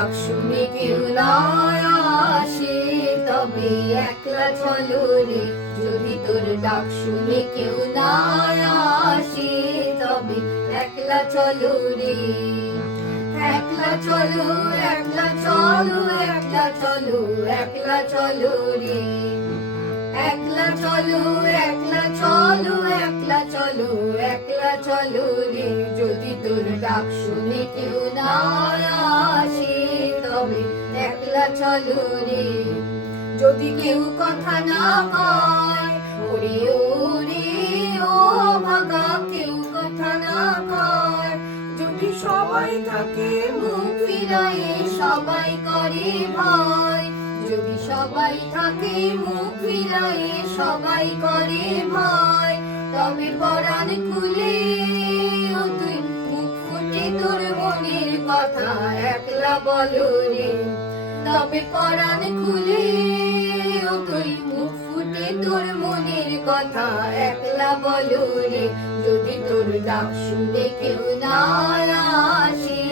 ডাক শুনে কেউ না আসে তবে একলা চলো রে। যদি তোর ডাক শুনে কেউ না আসে তবে একলা চলো রে। একলা চলো, একলা চলো, একলা চলো, একলা চলো রে। একলা চলো, একলা চলো, একলা চলো, একলা চলো রে। যদি তোর ডাক শুনে কেউ না আসে তবে একলা চলো রে। যদি কেউ কথা না কয় ওরে ওরে ও ভাগা, কেউ কথা না কয়, যদি সবাই থাকে মুখ ফিরায়ে সবাই করে ভয়, যদি সবাই থাকে মুখ ফিরায়ে সবাই করে ভয়, তবে পরাণ খুলে ও তুই মুখ ফুটে তোর মনের কথা একলা বলো রে। তবে পরাণ খুলে ও তুই মুখ ফুটে তোর মনের কথা একলা বলো রে। যদি তোর ডাক শুনে কেউ না আসে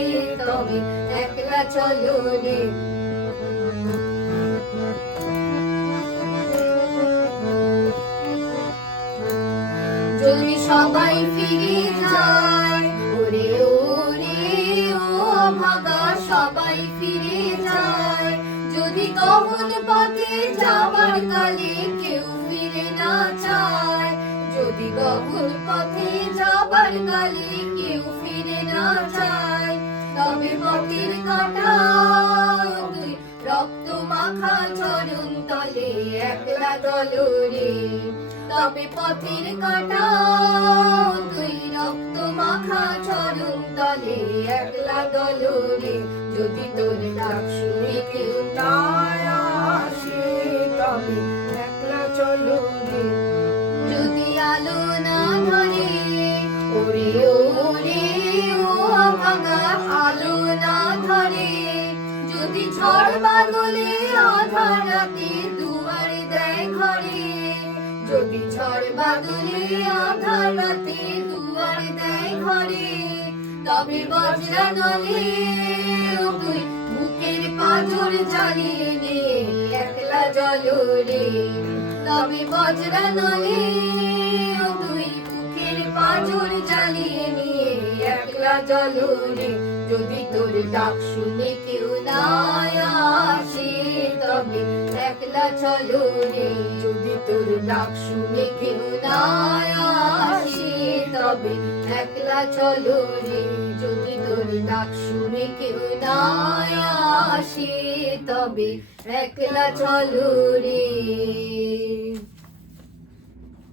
তবে একলা চলো রে। যদি সবাই ফিরে যায় ওরে ওরে ও ভাগা, সবাই ফিরে যায়, যদি গহন পথে যাবার কালে কেউ ফিরে না চায়, যদি গহন পথে যাবার কালে কেউ ফিরে না চায়, তবে পথের কাঁটা তুই রক্ত মাখা চরণ তলে একলা চলো রে। তবে পথের কাঁটা তুই রক্ত মাখা চরণ তলে একলা চলো রে। যদি তোর ডাক শুনে কেউ না আসে তবে একলা চলো রে। যদি আলো না ধরে ওরে ওরে ও ভাগা, আলো না ধরে, যদি ঝড় বাদলে আধার রাতে দুয়ার দেয় ঘরে, যদি ঝড় বাদলে আধার রাতে দুয়ার দেয় ঘরে, তবে বজ্রা নলে তুই বুকের পাঁজর জ্বালিয়ে নে একলা চলো রে। তবে বজ্রা নলে তুই বুকের পাঁজর জ্বালিয়ে নিয়ে একলা চলো রে। যদি তোর ডাক শুনে কেউ না আসে তবে একলা চলো রে। যদি তোর ডাক শুনে কেউ না আসে তবে একলা চলো রে। যদি তোর ডাক শুনে কেউ না আসে তবে একলা চলো রে।